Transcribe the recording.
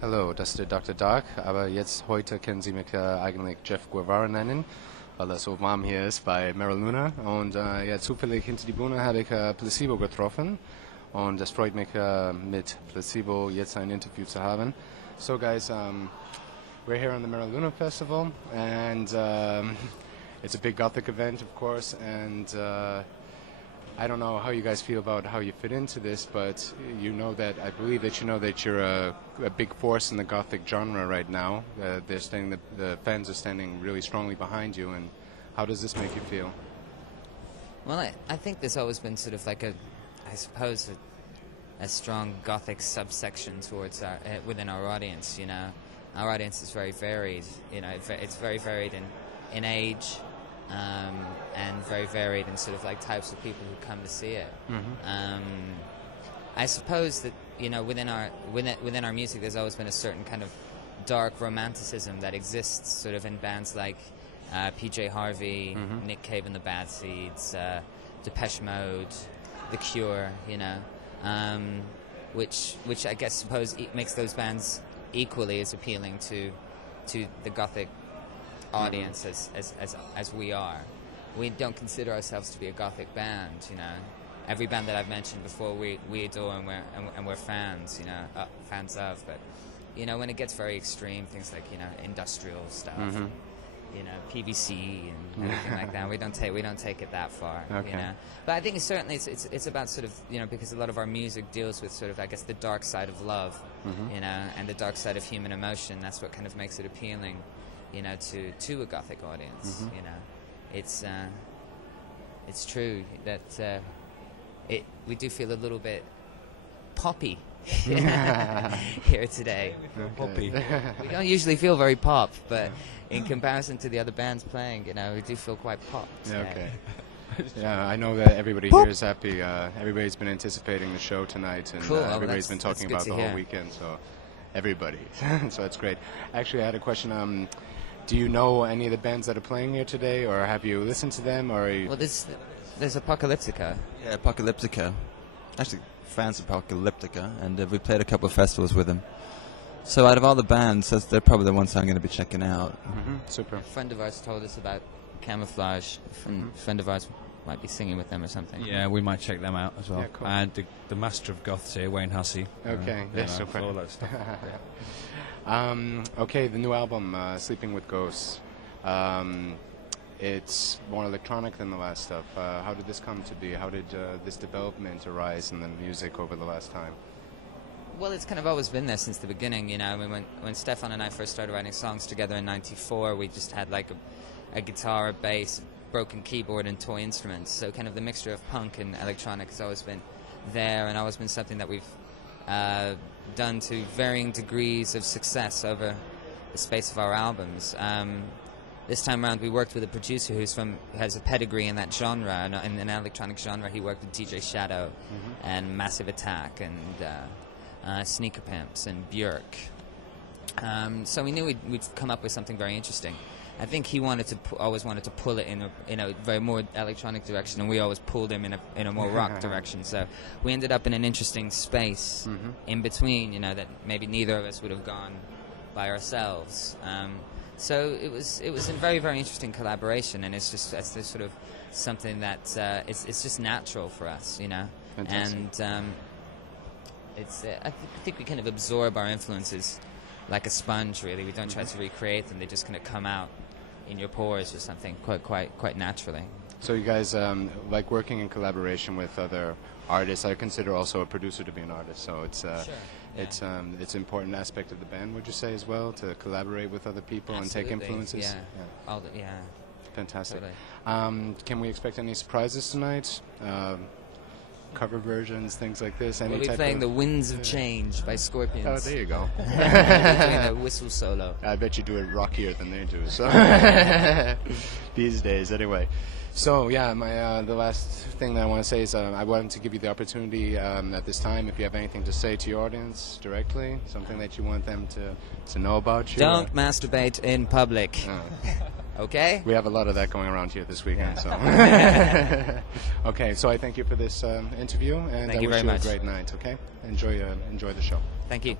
Hallo, das ist der Dr. Dark, aber heute können Sie mich eigentlich Jeff Guevara nennen, weil es so warm hier ist bei Mera Luna. Und ja, zufällig hinter die Bühne habe ich Placebo getroffen und es freut mich, mit Placebo jetzt ein Interview zu haben. So guys, we're here on the Mera Luna Festival, and it's a big Gothic event, of course, and I don't know how you guys feel about how you fit into this, but you know that I believe that you know that you're a big force in the Gothic genre right now. The fans are standing really strongly behind you, and how does this make you feel? Well, I think there's always been sort of like a strong Gothic subsection towards within our audience. You know, our audience is very varied. You know, it's very varied in age. And very varied in sort of like types of people who come to see it. Mm-hmm. I suppose that, you know, within our music, there's always been a certain kind of dark romanticism that exists sort of in bands like PJ Harvey, mm-hmm. Nick Cave and the Bad Seeds, Depeche Mode, The Cure, you know, which I guess suppose makes those bands equally as appealing to the Gothic audience as we are. We don't consider ourselves to be a Gothic band, you know. Every band that I've mentioned before, we adore and we're fans, you know, fans of. But you know, when it gets very extreme, things like, you know, industrial stuff, mm-hmm. you know, PVC and everything like that, we don't take it that far, okay. You know. But I think it's about sort of, you know, because a lot of our music deals with sort of, I guess, the dark side of love, mm-hmm. you know, and the dark side of human emotion. That's what kind of makes it appealing, you know, to a Gothic audience. Mm-hmm. You know, it's true that we do feel a little bit poppy here today. Okay. Poppy. We don't usually feel very pop, but in comparison to the other bands playing, you know, we do feel quite pop today. Okay. Yeah, I know that everybody here is happy. Everybody's been anticipating the show tonight, and cool. Everybody's been talking about the whole weekend. So everybody, so that's great. Actually, I had a question. Do you know any of the bands that are playing here today, or have you listened to them? Or well, there's Apocalyptica. Yeah, Apocalyptica. Actually, fans of Apocalyptica, and we played a couple of festivals with them. So out of all the bands, they're probably the ones I'm going to be checking out. Mm-hmm. Super. A friend of ours told us about Camouflage. A friend of ours might be singing with them or something. Yeah, we might check them out as well. Yeah, cool. And the master of goths here, Wayne Hussey. Okay, that's super. All that stuff. Okay, the new album, Sleeping with Ghosts. It's more electronic than the last stuff. How did this come to be? How did this development arise in the music over the last time? Well, it's kind of always been there since the beginning, you know. I mean, when Stefan and I first started writing songs together in '94, we just had like a guitar, a bass, broken keyboard, and toy instruments. So kind of the mixture of punk and electronic has always been there, and always been something that we've done to varying degrees of success over the space of our albums. This time around, we worked with a producer who has a pedigree in that genre, in an electronic genre. He worked with DJ Shadow, mm-hmm. and Massive Attack, and Sneaker Pimps, and Björk. So we knew we'd come up with something very interesting. I think he always wanted to pull it in a very more electronic direction, and we always pulled him in a more rock direction. So we ended up in an interesting space, mm-hmm. in between, you know, that maybe neither of us would have gone by ourselves. So it was a very, very interesting collaboration, and it's sort of something that it's just natural for us, you know. Fantastic. And I think we kind of absorb our influences like a sponge, really. We don't try to recreate them; they just kind of come out in your pores or something quite naturally. So you guys like working in collaboration with other artists. I consider also a producer to be an artist, so it's sure. It's an important aspect of the band, would you say, as well, to collaborate with other people. Absolutely. And take influences? Yeah. Fantastic. Totally. Can we expect any surprises tonight? Cover versions, things like this? We'll be playing The Winds of Change by Scorpions. Oh, there you go. Doing a whistle solo. I bet you do it rockier than they do. So these days, anyway. So yeah, the last thing that I want to say is I wanted to give you the opportunity at this time, if you have anything to say to your audience directly, something that you want them to know about you. Don't masturbate in public. Okay? We have a lot of that going around here this weekend. Yeah. So okay, so I thank you for this interview, and thank I you wish very you much. a great night. Okay, enjoy the show. Thank you.